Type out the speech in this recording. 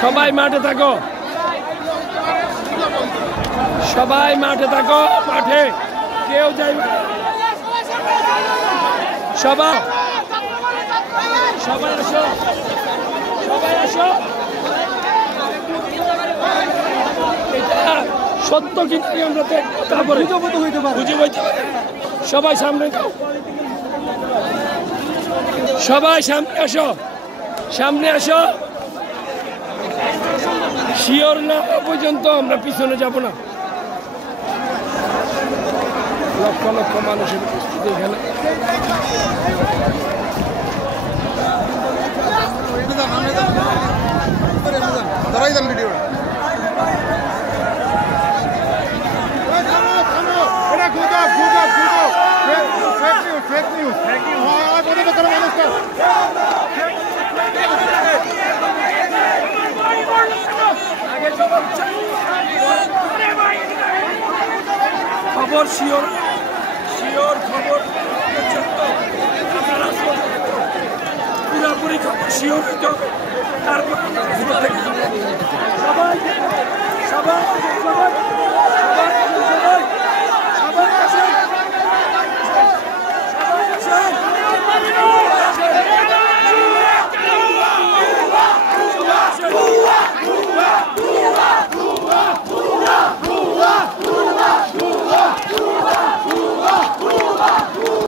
সবাই মাঠে থাকো, সবাই মাঠে থাকো, মাঠে কেউ যাইবে না। সবাই সবাই আসো, সবাই আসো। এটা সত্য কিন্তু আমরা তারপরে বুঝে বইতে পারি। সবাই সামনে যাও, সবাই সামনে আসো, সামনে আসো। শিওর না পর্যন্ত আমরা পিছনে যাব না। লক্ষ লক্ষ মানুষের উপস্থিতি এখানে। খবর শিওর, শিওর খবর পুরাপুরি খবর শিওর হইতে হবে, তারপর সবাই